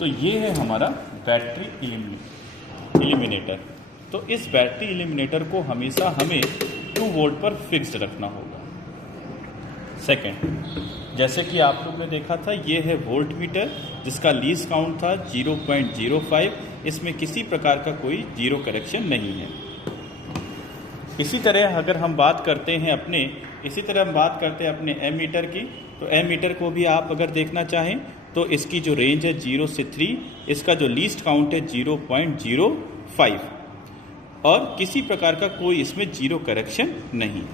तो ये है हमारा बैटरी एलिमिनेटर। तो इस बैटरी एलिमिनेटर को हमेशा हमें 2 वोल्ट पर फिक्स्ड रखना होगा। सेकंड, जैसे कि आप लोग ने देखा था, ये है वोल्ट मीटर जिसका लीस्ट काउंट था 0.05। इसमें किसी प्रकार का कोई जीरो करेक्शन नहीं है। इसी तरह अगर हम बात करते हैं अपने एम मीटर की, तो एम मीटर को भी आप अगर देखना चाहें तो इसकी जो रेंज है 0 से 3, इसका जो लीस्ट काउंट है 0.05 और किसी प्रकार का कोई इसमें जीरो करेक्शन नहीं है।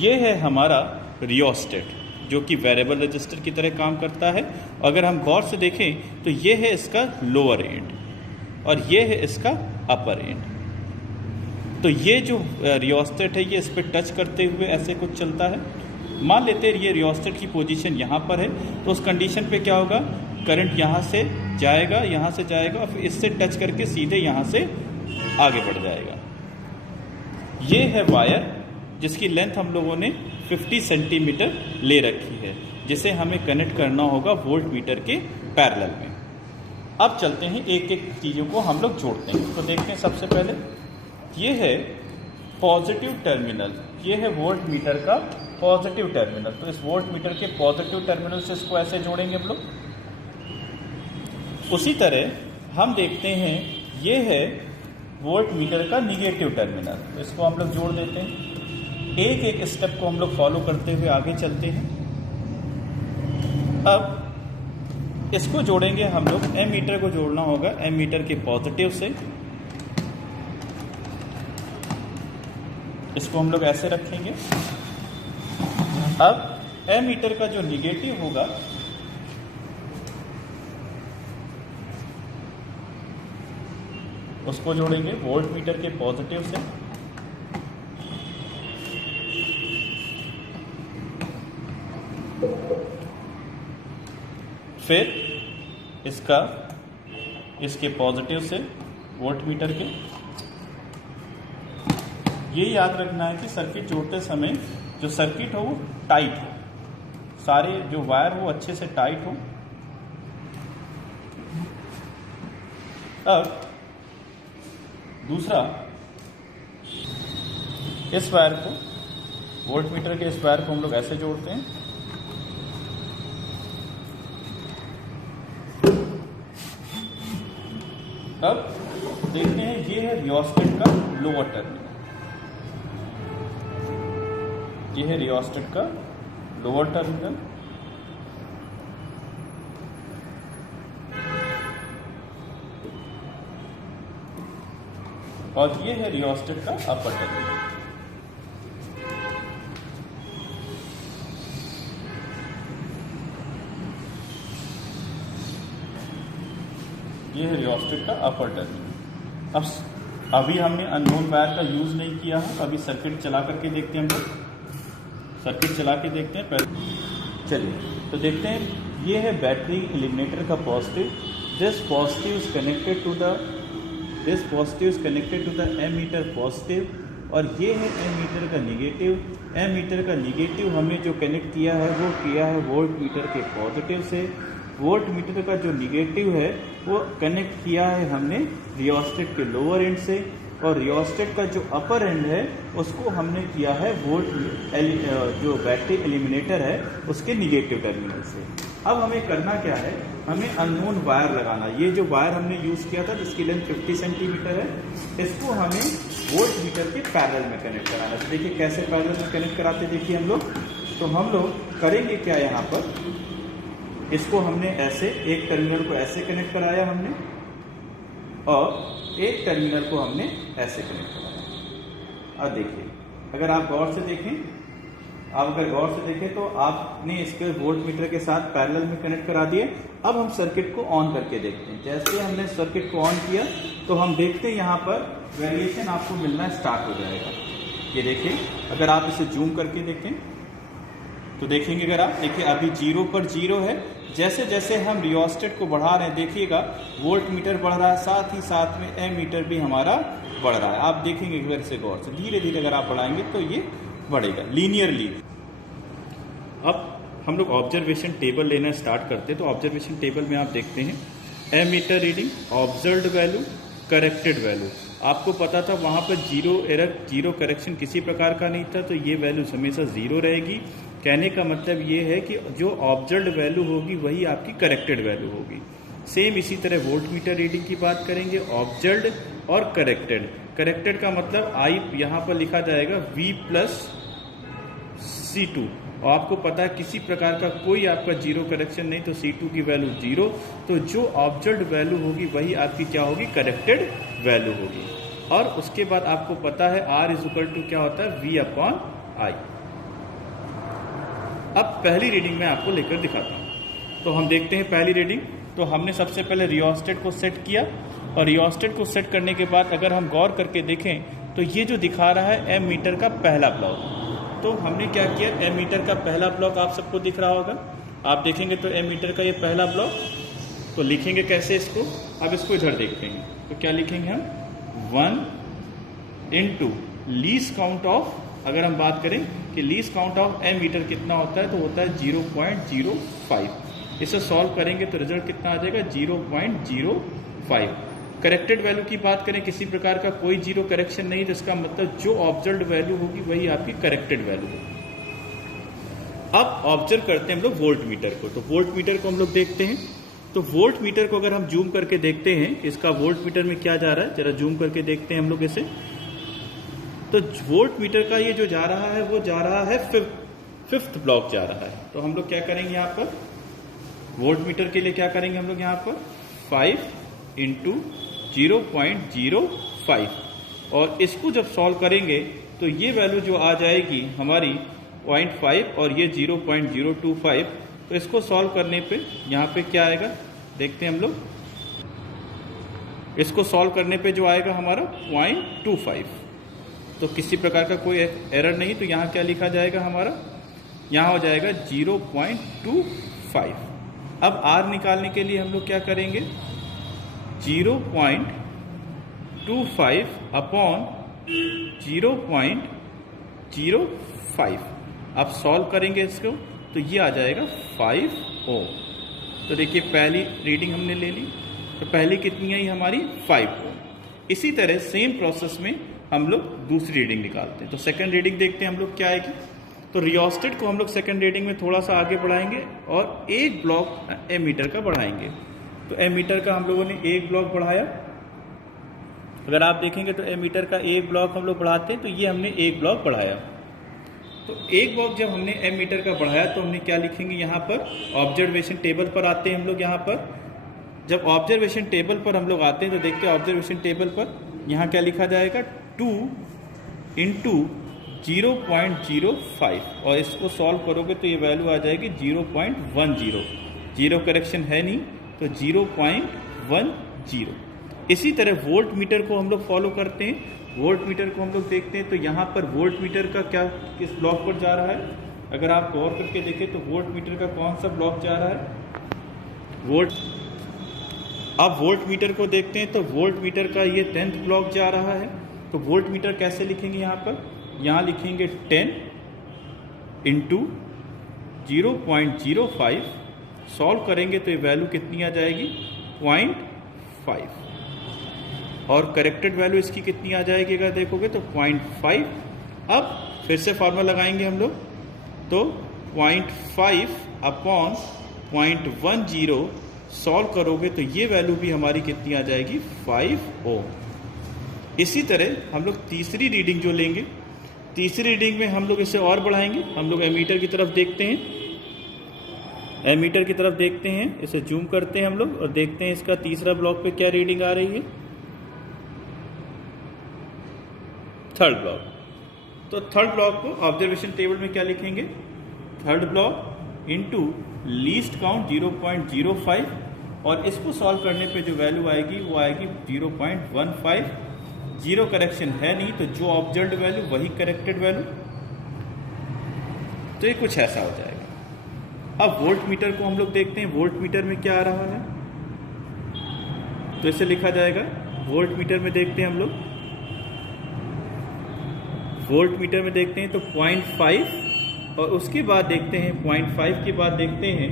ये है हमारा रियोस्टेट जो कि वेरिएबल रजिस्टर की तरह काम करता है। अगर हम गौर से देखें तो ये है इसका लोअर एंड और ये है इसका अपर एंड। तो ये जो रियोस्टेट है ये इस पर टच करते हुए ऐसे कुछ चलता है। मान लेते हैं ये रियोस्टेट की पोजीशन यहाँ पर है, तो उस कंडीशन पे क्या होगा, करंट यहाँ से जाएगा और फिर इससे टच करके सीधे यहाँ से आगे बढ़ जाएगा। ये है वायर जिसकी लेंथ हम लोगों ने 50 सेंटीमीटर ले रखी है, जिसे हमें कनेक्ट करना होगा वोल्ट मीटर के पैरेलल में। अब चलते हैं एक एक चीज़ों को हम लोग जोड़ते हैं। तो देखते हैं सबसे पहले ये है पॉजिटिव टर्मिनल, ये है वोल्ट मीटर का पॉजिटिव टर्मिनल। तो इस वोल्ट मीटर के पॉजिटिव टर्मिनल से इसको ऐसे जोड़ेंगे हम लोग। उसी तरह हम देखते हैं ये है वोल्ट मीटर का निगेटिव टर्मिनल, तो इसको हम लोग जोड़ देते हैं। एक एक स्टेप को हम लोग फॉलो करते हुए आगे चलते हैं। अब इसको जोड़ेंगे हम लोग, एम मीटर को जोड़ना होगा एम मीटर के पॉजिटिव से। इसको हम लोग ऐसे रखेंगे। अब एम मीटर का जो निगेटिव होगा उसको जोड़ेंगे वोल्ट मीटर के पॉजिटिव से। फिर इसके पॉजिटिव से वोल्ट मीटर के। ये याद रखना है कि सर्किट जोड़ते समय जो सर्किट हो वो टाइट हो, सारे जो वायर हो अच्छे से टाइट हो। अब दूसरा, इस वायर को, वोल्ट मीटर के इस वायर को हम लोग ऐसे जोड़ते हैं। अब देखते हैं ये है रियोस्टेट का लोअर टर्मिनल, ये है रियोस्टेट का लोअर टर्मिनल। और ये है रियोस्टेट का अपर टर्मिनल। ये है रियोस्टेट का अपर टर्मिनल। अब अभी हमने अननोन वायर का यूज नहीं किया है, तो अभी सर्किट चला करके देखते हैं। हम लोग सर्किट चला के देखते हैं पहले। चलिए तो देखते हैं। ये है बैटरी एलिमिनेटर का positive. This positive is connected to the ammeter positive. और ये है एम मीटर का निगेटिव। एम मीटर का निगेटिव हमने जो कनेक्ट किया है वो किया है वोल्ट मीटर के पॉजिटिव से। वोल्ट मीटर का जो निगेटिव है वो कनेक्ट किया है हमने रियोस्टेट के लोअर एंड से। और रियोस्टेट का जो अपर एंड है उसको हमने किया है जो बैटरी एलिमिनेटर है उसके निगेटिव टर्मिनल से। अब हमें करना क्या है, हमें अननोन वायर लगाना। ये जो वायर हमने यूज़ किया था जिसकी लेंथ 50 सेंटीमीटर है, इसको हमें वोल्ट मीटर के पैरेलल में कनेक्ट कराना है। तो देखिए कैसे पैरेलल में कनेक्ट कराते देखिए हम लोग। तो हम लोग करेंगे क्या, यहाँ पर इसको हमने ऐसे, एक टर्मिनल को ऐसे कनेक्ट कराया हमने और एक टर्मिनल को हमने ऐसे कनेक्ट कराया। अब देखिए, अगर आप गौर से देखें तो आपने इसके वोल्ट मीटर के साथ पैरेलल में कनेक्ट करा दिए। अब हम सर्किट को ऑन करके देखते हैं। जैसे हमने सर्किट को ऑन किया तो हम देखते हैं यहाँ पर वेरिएशन आपको मिलना स्टार्ट हो जाएगा। ये देखिए, अगर आप इसे जूम करके देखें तो देखेंगे, अगर आप देखिए अभी 0 पर 0 है। जैसे जैसे हम रियोस्टेट को बढ़ा रहे हैं देखिएगा वोल्ट मीटर बढ़ रहा है, साथ ही साथ में एम मीटर भी हमारा बढ़ रहा है। आप देखेंगे एक बार से गौर से, धीरे धीरे अगर आप बढ़ाएंगे तो ये बढ़ेगा लीनियरली। अब हम लोग ऑब्जर्वेशन टेबल लेना स्टार्ट करते हैं। तो ऑब्जर्वेशन टेबल में आप देखते हैं ammeter reading, observed value, corrected value. आपको पता था वहाँ पर जीरो एरर, जीरो करेक्शन किसी प्रकार का नहीं था, तो ये वैल्यू हमेशा जीरो रहेगी। कहने का मतलब ये है कि जो ऑब्जर्व्ड वैल्यू होगी वही आपकी करेक्टेड वैल्यू होगी। सेम इसी तरह वोल्टमीटर रीडिंग की बात करेंगे, ऑब्जर्व्ड और करेक्टेड। करेक्टेड का मतलब आई यहाँ पर लिखा जाएगा V प्लस C2, और आपको पता है किसी प्रकार का कोई आपका जीरो करेक्शन नहीं, तो C2 की वैल्यू जीरो। तो जो ऑब्जर्व्ड वैल्यू होगी वही आपकी क्या होगी, करेक्टेड वैल्यू होगी। और उसके बाद आपको पता है R इज इक्वल टू क्या होता है, V अपॉन I। अब पहली रीडिंग में आपको लेकर दिखाता हूं। तो हम देखते हैं पहली रीडिंग। तो हमने सबसे पहले रियोस्टेट को सेट किया, और रियोस्टेट को सेट करने के बाद अगर हम गौर करके देखें तो ये जो दिखा रहा है एम मीटर का पहला ब्लॉक। तो हमने क्या किया, एम मीटर का पहला ब्लॉक आप सबको दिख रहा होगा। आप देखेंगे तो एम मीटर का ये पहला ब्लॉक, तो लिखेंगे कैसे इसको, अब इसको इधर देखते हैं। तो क्या लिखेंगे हम, 1 इंटू लीस्ट काउंट ऑफ, अगर हम बात करें कि least count of ammeter कितना होता है, तो होता है 0.05। इसे सॉल्व करेंगे तो रिजल्ट कितना आ जाएगा, 0.05। करेक्टेड वैल्यू की बात करें, किसी प्रकार का कोई जीरो करेक्शन नहीं, तो इसका मतलब जो ऑब्जर्व्ड वैल्यू होगी वही आपकी करेक्टेड वैल्यू होगी। अब ऑब्जर्व करते हैं हम लोग वोल्ट मीटर को। तो वोल्ट मीटर को हम लोग देखते हैं। तो वोल्ट मीटर को अगर हम जूम करके देखते हैं, इसका वोल्ट मीटर में क्या जा रहा है, जरा जूम करके देखते हैं हम लोग इसे। तो वोल्ट मीटर का ये जो जा रहा है वो जा रहा है फिफ्थ ब्लॉक जा रहा है। तो हम लोग क्या करेंगे यहाँ पर, वोल्ट मीटर के लिए क्या करेंगे हम लोग यहाँ पर, 5 इंटू 0.05, और इसको जब सॉल्व करेंगे तो ये वैल्यू जो आ जाएगी हमारी 0.5 और ये 0.025। तो इसको सॉल्व करने पे यहाँ पे क्या आएगा, देखते हैं हम लोग। इसको सॉल्व करने पे जो आएगा हमारा 0.25, तो किसी प्रकार का कोई एरर नहीं। तो यहाँ क्या लिखा जाएगा हमारा, यहाँ हो जाएगा 0.25। अब R निकालने के लिए हम लोग क्या करेंगे, 0.25 अपॉन 0.05। अब सॉल्व करेंगे इसको तो ये आ जाएगा 5 ओम। तो देखिए पहली रीडिंग हमने ले ली, तो पहली कितनी आई हमारी, 5 ओम। इसी तरह सेम प्रोसेस में हम लोग दूसरी रीडिंग निकालते हैं। तो सेकंड रीडिंग देखते हैं हम लोग क्या आएगी। तो रियोस्टेट को हम लोग सेकंड रीडिंग में थोड़ा सा आगे बढ़ाएंगे और एक ब्लॉक एम मीटर का बढ़ाएंगे। तो एम मीटर का हम लोगों ने एक ब्लॉक बढ़ाया। अगर आप देखेंगे तो एम मीटर का एक ब्लॉक हम लोग बढ़ाते हैं, तो ये हमने एक ब्लॉक बढ़ाया। तो एक ब्लॉक जब हमने एम मीटर का बढ़ाया तो हमने क्या लिखेंगे यहाँ पर, ऑब्जर्वेशन टेबल पर आते हैं हम लोग। यहाँ पर जब ऑब्जर्वेशन टेबल पर हम लोग आते हैं तो देखते हैं ऑब्जर्वेशन टेबल पर यहाँ क्या लिखा जाएगा, 2 इंटू 0.05, और इसको सॉल्व करोगे तो ये वैल्यू आ जाएगी 0.10। जीरो करेक्शन है नहीं, तो 0.10। इसी तरह वोल्ट मीटर को हम लोग फॉलो करते हैं। वोल्ट मीटर को हम लोग देखते हैं, तो यहाँ पर वोल्ट मीटर का क्या किस ब्लॉक पर जा रहा है, अगर आप गौर करके देखें तो वोल्ट मीटर का कौन सा ब्लॉक जा रहा है, अब वोल्ट मीटर को देखते हैं तो वोल्ट मीटर का ये 10th ब्लॉक जा रहा है। तो वोल्ट मीटर कैसे लिखेंगे यहाँ पर, यहाँ लिखेंगे 10 इंटू 0.05, सॉल्व करेंगे तो ये वैल्यू कितनी आ जाएगी, 0.5, और करेक्टेड वैल्यू इसकी कितनी आ जाएगी अगर देखोगे तो 0.5। अब फिर से फार्मूला लगाएंगे हम लोग, तो 0.5 अपॉन 0.10 सॉल्व करोगे तो ये वैल्यू भी हमारी कितनी आ जाएगी, 5 ओम। इसी तरह हम लोग तीसरी रीडिंग जो लेंगे, तीसरी रीडिंग में हम लोग इसे और बढ़ाएंगे। हम लोग एमीटर की तरफ देखते हैं, एमीटर की तरफ देखते हैं, इसे जूम करते हैं हम लोग और देखते हैं इसका तीसरा ब्लॉक पे क्या रीडिंग आ रही है, थर्ड ब्लॉक। तो थर्ड ब्लॉक को ऑब्जर्वेशन टेबल में क्या लिखेंगे, third block into least count 0.05, और इसको सॉल्व करने पे जो वैल्यू आएगी वो आएगी 0.15। जीरो करेक्शन है नहीं, तो जो ऑब्जर्व्ड वैल्यू वही करेक्टेड वैल्यू। तो ये कुछ ऐसा हो जाएगा। अब वोल्ट मीटर को हम लोग देखते हैं, वोल्ट मीटर में क्या आ रहा है, तो इसे लिखा जाएगा, वोल्ट मीटर में देखते हैं हम लोग, वोल्ट मीटर में देखते हैं तो 0.5 और उसके बाद देखते हैं 0.5 के बाद देखते हैं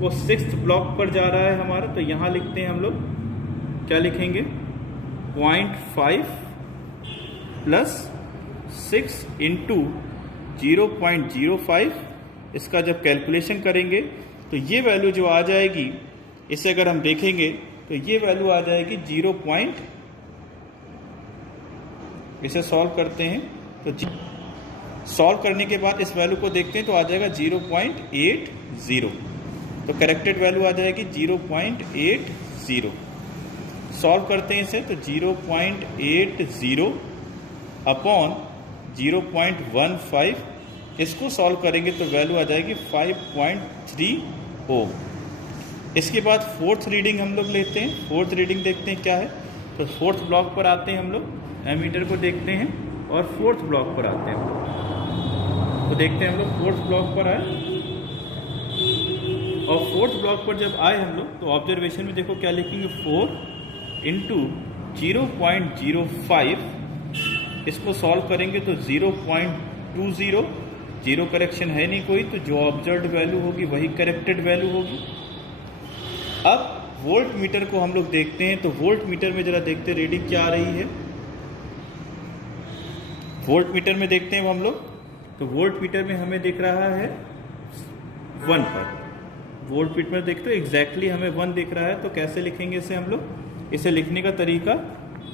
वो 6th ब्लॉक पर जा रहा है हमारा, तो यहाँ लिखते हैं हम लोग, क्या लिखेंगे, 0.5 प्लस 6 इंटू 0.05। इसका जब कैलकुलेशन करेंगे तो ये वैल्यू जो आ जाएगी, इसे अगर हम देखेंगे तो ये वैल्यू आ जाएगी 0. इसे सॉल्व करते हैं तो सॉल्व करने के बाद इस वैल्यू को देखते हैं तो आ जाएगा 0.80। तो करेक्टेड वैल्यू आ जाएगी 0.80। सॉल्व करते हैं इसे तो 0.80 अपॉन 0.15, इसको सॉल्व करेंगे तो वैल्यू आ जाएगी 5.3 ओम। इसके बाद 4th रीडिंग हम लोग लेते हैं। 4th रीडिंग देखते हैं क्या है। तो 4th ब्लॉक पर आते हैं हम लोग, एमीटर को देखते हैं और 4th ब्लॉक पर आते हैं हम लोग। तो देखते हैं हम लोग 4th ब्लॉक पर आए, और 4th ब्लॉक पर जब आए हम लोग तो ऑब्जर्वेशन में देखो क्या लिखेंगे, 4 इंटू 0.05। इसको सॉल्व करेंगे तो 0.20, जीरो करेक्शन है नहीं कोई, तो जो ऑब्जर्व्ड वैल्यू होगी वही करेक्टेड वैल्यू होगी। अब वोल्ट मीटर को हम लोग देखते हैं, तो वोल्ट मीटर में जरा देखते रीडिंग क्या आ रही है। वोल्ट मीटर में देखते हैं हम लोग, तो वोल्ट मीटर में हमें दिख रहा है 1 पर। वोल्ट मीटर में देखते हो एग्जैक्टली हमें 1 दिख रहा है, तो कैसे लिखेंगे इसे हम लोग। इसे लिखने का तरीका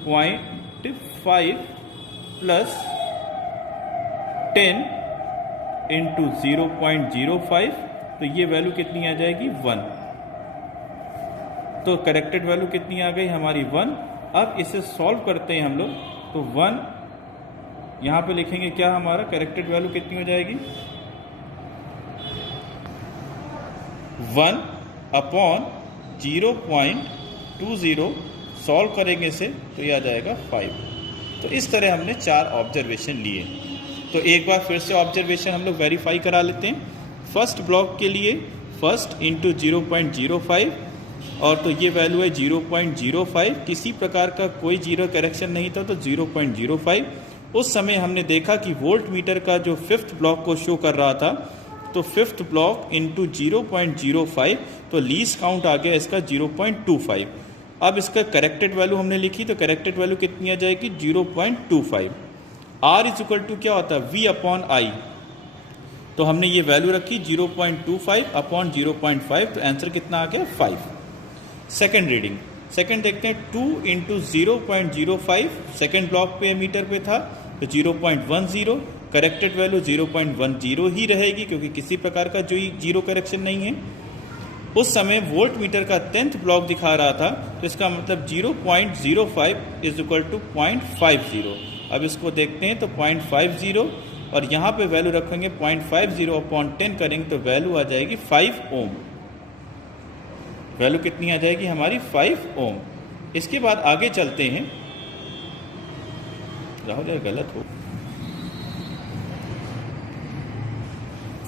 0.5 प्लस 10 इंटू 0.05, तो ये वैल्यू कितनी आ जाएगी, 1। तो करेक्टेड वैल्यू कितनी आ गई हमारी, 1। अब इसे सॉल्व करते हैं हम लोग, तो 1 यहाँ पे लिखेंगे क्या, हमारा करेक्टेड वैल्यू कितनी हो जाएगी, 1 अपॉन 0.20। सॉल्व करेंगे इसे तो ये आ जाएगा 5। तो इस तरह हमने 4 ऑब्जर्वेशन लिए। तो एक बार फिर से ऑब्जर्वेशन हम लोग वेरीफाई करा लेते हैं। फर्स्ट ब्लॉक के लिए 1 इंटू 0.05, और तो ये वैल्यू है 0.05। किसी प्रकार का कोई जीरो करेक्शन नहीं था, तो 0.05। उस समय हमने देखा कि वोल्ट मीटर का जो 5th ब्लॉक को शो कर रहा था, तो 5th ब्लॉक इंटू 0.05, तो लीस्ट काउंट आ गया इसका 0.25। अब इसका करेक्टेड वैल्यू हमने लिखी, तो करेक्टेड वैल्यू कितनी आ जाएगी, 0.25। R इज इक्वल टू क्या होता है, V अपॉन आई। तो हमने ये वैल्यू रखी 0.25 अपॉन 0.5, तो आंसर कितना आ गया, 5। सेकेंड रीडिंग, सेकेंड देखते हैं, 2 इंटू 0.05। सेकेंड ब्लॉक पे मीटर पे था, तो 0.10। करेक्टेड वैल्यू 0.10 ही रहेगी, क्योंकि किसी प्रकार का जो जीरो करेक्शन नहीं है। उस समय वोल्ट मीटर का 10th ब्लॉक दिखा रहा था, तो इसका मतलब 0.05 इज इक्वल टू 0.50। अब इसको देखते हैं तो 0.50, और यहाँ पे वैल्यू रखेंगे 0.50 अपॉन 10 करेंगे तो वैल्यू आ जाएगी 5 ओम। वैल्यू कितनी आ जाएगी हमारी, 5 ओम। इसके बाद आगे चलते हैं, राहुल यार गलत हो,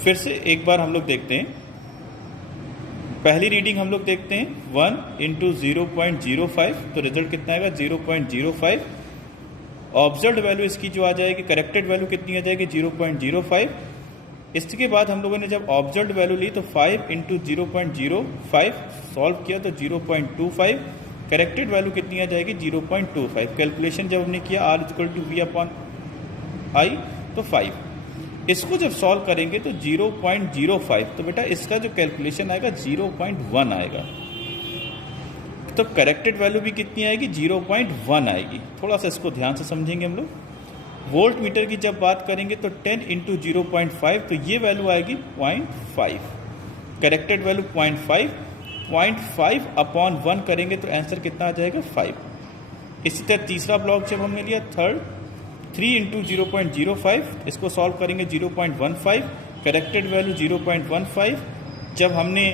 फिर से एक बार हम लोग देखते हैं। पहली रीडिंग हम लोग देखते हैं 1 इंटू 0.05, तो रिजल्ट कितना आएगा, 0.05। ऑब्जर्व्ड वैल्यू इसकी जो आ जाएगी, करेक्टेड वैल्यू कितनी आ जाएगी, 0.05। इसके बाद हम लोगों ने जब ऑब्जर्व्ड वैल्यू ली तो 5 इंटू 0.05 सॉल्व किया तो 0.25। करेक्टेड वैल्यू कितनी आ जाएगी, 0.25। कैलकुलेशन जब हमने किया R equal to V upon I, तो 5। इसको जब सॉल्व करेंगे तो 0.05, तो बेटा इसका जो कैलकुलेशन आएगा 0.1 आएगा। तो करेक्टेड वैल्यू भी कितनी आएगी, 0.1 आएगी। थोड़ा सा इसको ध्यान से समझेंगे हम लोग। वोल्ट मीटर की जब बात करेंगे तो 10 इंटू 0.5, तो ये वैल्यू आएगी 0.5। करेक्टेड वैल्यू 0.5 अपॉन 1 करेंगे तो आंसर कितना आ जाएगा, 5। इसी तरह तीसरा ब्लॉक जब हमने लिया 3 इंटू 0.05, इसको सॉल्व करेंगे 0.15। Corrected value 0.15। जब हमने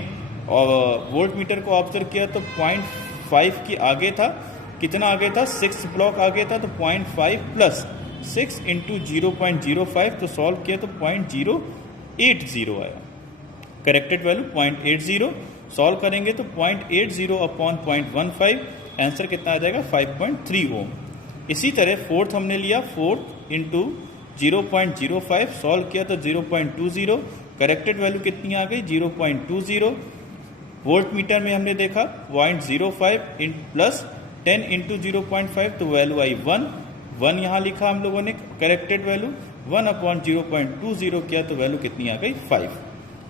वोल्ट मीटर को ऑब्जर्व किया तो 0.5 की आगे था, कितना आगे था, 6 ब्लॉक आगे था, तो 0.5 प्लस 6 इंटू 0.05, तो सॉल्व किया तो 0.080 आया। करेक्टेड वैल्यू 0.80, सॉल्व करेंगे तो 0.80 अपॉन 0.15, आंसर कितना आ जाएगा, 5.3 ओम। इसी तरह 4th हमने लिया, 4 इंटू 0.05, सॉल्व किया तो 0.20, करेक्टेड वैल्यू कितनी आ गई 0.20। वोल्ट मीटर में हमने देखा 0.05 प्लस 10 इंटू 0.5 तो वैल्यू आई 1 यहाँ लिखा हम लोगों ने करेक्टेड वैल्यू, 1/0.20 किया तो वैल्यू कितनी आ गई 5।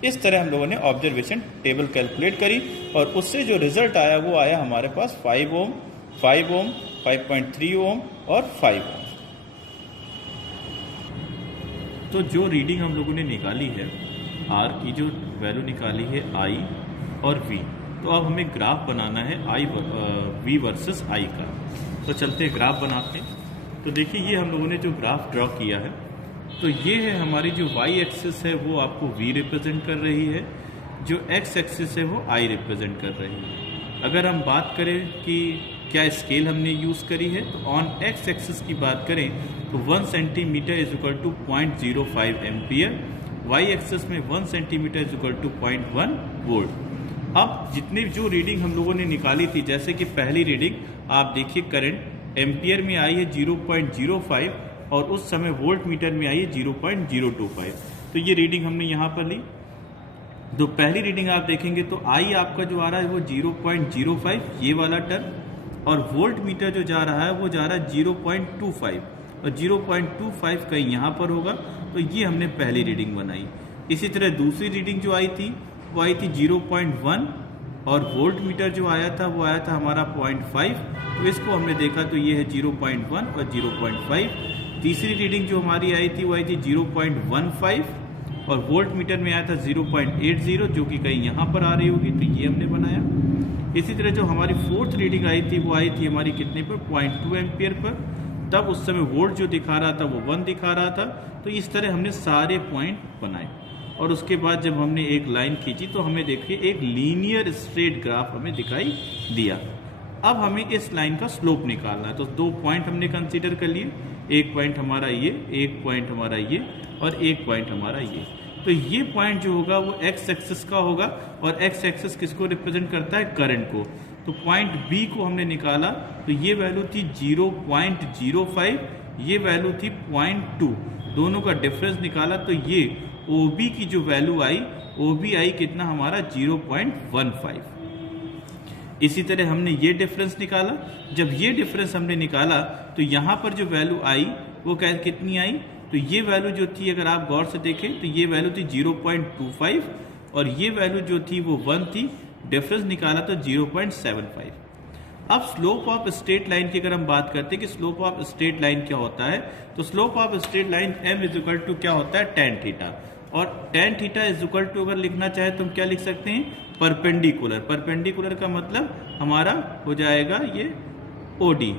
इस तरह हम लोगों ने ऑब्जर्वेशन टेबल कैलकुलेट करी और उससे जो रिजल्ट आया वो आया हमारे पास 5 ओम, 5 ओम, 5.3 ओम और 5 ओम। तो जो रीडिंग हम लोगों ने निकाली है, आर की जो वैल्यू निकाली है आई और वी, तो अब हमें ग्राफ बनाना है आई वी वर्सेस आई का। तो चलते हैं ग्राफ बनाते हैं। तो देखिए ये हम लोगों ने जो ग्राफ ड्रॉ किया है, तो ये है हमारी जो वाई एक्सिस है वो आपको वी रिप्रेजेंट कर रही है, जो एक्स एक्सिस है वो आई रिप्रेजेंट कर रही है। अगर हम बात करें कि क्या स्केल हमने यूज़ करी है, तो ऑन एक्स एक्सिस की बात करें तो 1 centimetre is equal to 0.05 ampere, Y axis में 1 centimetre is equal to 0.1 volt. अब जितने जो रीडिंग हम लोगों ने निकाली थी, जैसे कि पहली रीडिंग आप देखिए करंट एम्पियर में आई है 0.05 और उस समय वोल्ट मीटर में आई है 0.025। तो ये रीडिंग हमने यहाँ पर ली। तो पहली रीडिंग आप देखेंगे तो आई आपका जो आ रहा है वो 0.05 ये वाला टर्म, और वोल्ट मीटर जो जा रहा है वो जा रहा है 0.25 और 0.25 कहीं यहाँ पर होगा। तो ये हमने पहली रीडिंग बनाई। इसी तरह दूसरी रीडिंग जो आई थी वो आई थी 0.1 और वोल्ट मीटर जो आया था वो आया था हमारा 0.5। तो इसको हमने देखा तो ये है 0.1 और 0.5। तीसरी रीडिंग जो हमारी आई थी वो आई थी 0.15 और वोल्ट मीटर में आया था 0.80 जो कि कहीं यहाँ पर आ रही होगी, तो ये हमने बनाया। इसी तरह जो हमारी फोर्थ रीडिंग आई थी वो आई थी हमारी कितने पर 0.2 एम्पियर पर, तब उस समय वोल्ट जो दिखा रहा था वो 1 दिखा रहा था। तो इस तरह हमने सारे पॉइंट बनाए और उसके बाद जब हमने एक लाइन खींची तो हमें देखिए एक लीनियर स्ट्रेट ग्राफ हमें दिखाई दिया। अब हमें इस लाइन का स्लोप निकालना है। तो 2 पॉइंट हमने कंसीडर कर लिए, एक पॉइंट हमारा ये, एक पॉइंट हमारा ये और एक पॉइंट हमारा ये। तो ये पॉइंट जो होगा वो एक्स एक्सिस का होगा और एक्स एक्सिस किसको रिप्रेजेंट करता है, करंट को। तो पॉइंट बी को हमने निकाला तो ये वैल्यू थी 0.05, ये वैल्यू थी 0.2, दोनों का डिफरेंस निकाला तो ये OB की जो वैल्यू आई, OB आई कितना हमारा 0.15। इसी तरह हमने ये डिफरेंस निकाला। जब ये डिफरेंस हमने निकाला तो यहाँ पर जो वैल्यू आई वो कितनी आई, तो ये वैल्यू जो थी अगर आप गौर से देखें तो ये वैल्यू थी 0.25 और ये वैल्यू जो थी वो 1 थी, डिफरेंस निकाला तो 0.75। अब स्लोप ऑफ स्ट्रेट लाइन की अगर हम बात करते हैं कि स्लोप ऑफ स्ट्रेट लाइन क्या होता है, तो slope of straight line m is equal to क्या होता है tan थीटा, और tan theta is equal to अगर लिखना चाहे तो हम क्या लिख सकते हैं, परपेंडिकुलर। परपेंडिकुलर का मतलब हमारा हो जाएगा ये OD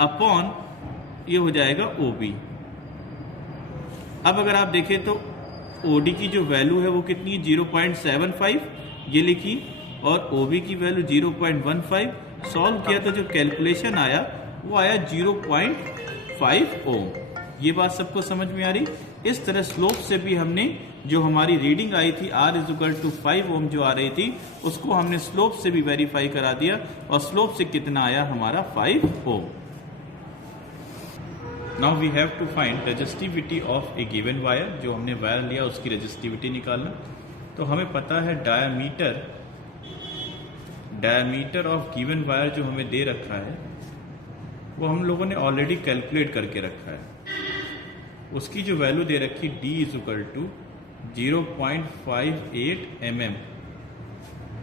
अपॉन ये हो जाएगा OB। अब अगर आप देखें तो OD की जो वैल्यू है वो कितनी है 0.75 ये लिखी और OB की वैल्यू 0.15। सॉल्व किया तो जो कैलकुलेशन आया वो आया 0.5 ओम। ये बात सबको समझ में आ रही। इस तरह स्लोप से भी हमने जो हमारी रीडिंग आई थी R इज इक्वल टू 5 ओम जो आ रही थी उसको हमने स्लोप से भी वेरीफाई करा दिया और स्लोप से कितना आया हमारा 5 ohm. Now we have to find resistivity of a given wire. जो हमने वायर लिया उसकी रेजिस्टिविटी निकालना। तो हमें पता है डायमीटर ऑफ गिवन वायर जो हमें दे रखा है वो हम लोगों ने ऑलरेडी कैलकुलेट करके रखा है। उसकी जो वैल्यू दे रखी D is equal to 0.58 mm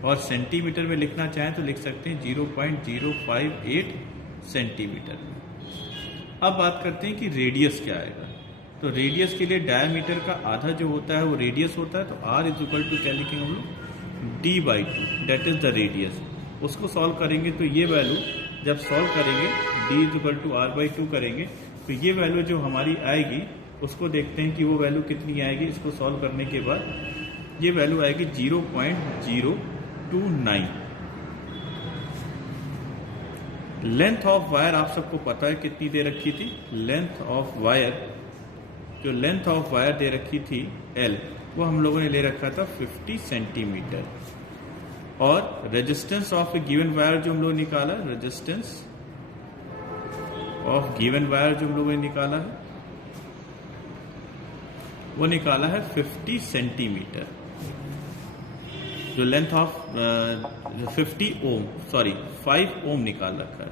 और सेंटीमीटर में लिखना चाहें तो लिख सकते हैं 0.058 सेंटीमीटर। अब बात करते हैं कि रेडियस क्या आएगा। तो रेडियस के लिए डायमीटर का आधा जो होता है वो रेडियस होता है। तो R इज इक्वल टू क्या लिखेंगे हम लोग D/2 that is the radius. उसको सॉल्व करेंगे तो ये वैल्यू जब सॉल्व करेंगे D is equal to R/2 करेंगे तो ये वैल्यू जो हमारी आएगी उसको देखते हैं कि वो वैल्यू कितनी आएगी। इसको सॉल्व करने के बाद ये वैल्यू आएगी 0.029। लेंथ ऑफ वायर आप सबको पता है कितनी दे रखी थी। लेंथ ऑफ वायर दे रखी थी L, वो हम लोगों ने ले रखा था 50 सेंटीमीटर। और resistance of a given wire जो हम लोग निकाला, रेजिस्टेंस ऑफ गिवन वायर जो हम लोगों ने निकाला है वो निकाला है 50 सेंटीमीटर। जो लेंथ ऑफ 50 ओम, सॉरी 5 ओम निकाल रखा है,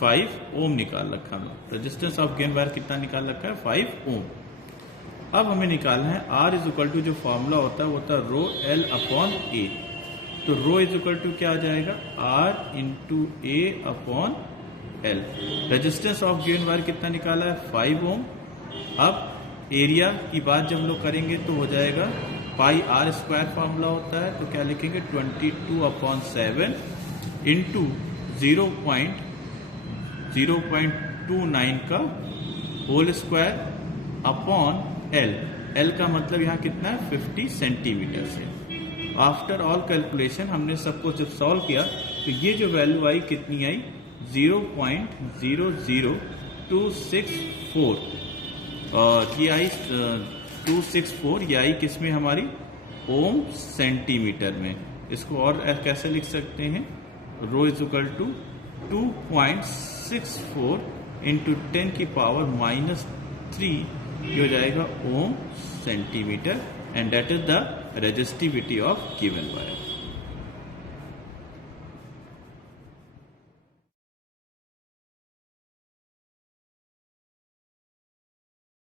5 ओम निकाल रखा है। रेजिस्टेंस ऑफ गेन वायर कितना निकाल रखा है? 5 ओम। अब हमें निकालना है R इज इक्वल टू, जो फॉर्मूला होता है वो होता है रो L अपॉन A। तो रो इज इक्वल टू क्या आ जाएगा? R into A upon L। Resistance of gain wire कितना निकाला है? 5 ओम। अब एरिया की बात जब हम लोग करेंगे तो हो जाएगा पाई R स्क्वायर फॉर्मूला होता है, तो क्या लिखेंगे? 22 अपॉन 7 इंटू 0.29 का whole square upon L। L का मतलब यहाँ कितना है? 50 सेंटीमीटर से। आफ्टर ऑल कैलकुलेशन हमने सबको जब सॉल्व किया तो ये जो वैल्यू आई कितनी आई? 0.00264, और ये आई 264, ये आई किस में? हमारी ओम सेंटीमीटर में। इसको और कैसे लिख सकते हैं? Rho is equal to 2.64 into 10 की पावर -3, ये हो जाएगा ohm centimetre, and that is the resistivity of given wire.